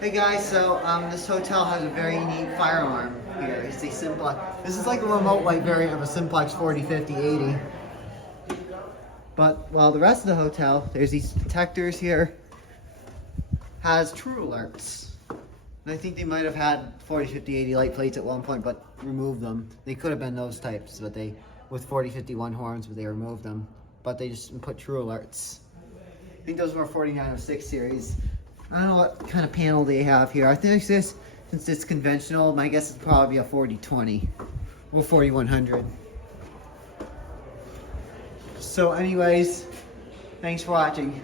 Hey guys, so this hotel has a very unique fire alarm here. It's a Simplex. This is like a remote light variant of a Simplex 40, 50, 80. But while the rest of the hotel, there's these detectors here, has true alerts. And I think they might have had 40, 50, 80 light plates at one point, but removed them. They could have been those types, but they, with 40, 51 horns, but they removed them. But they just put true alerts. I think those were 4906 series. I don't know what kind of panel they have here. I think this, since it's conventional, my guess is probably a 4020 or 4100. So anyways, thanks for watching.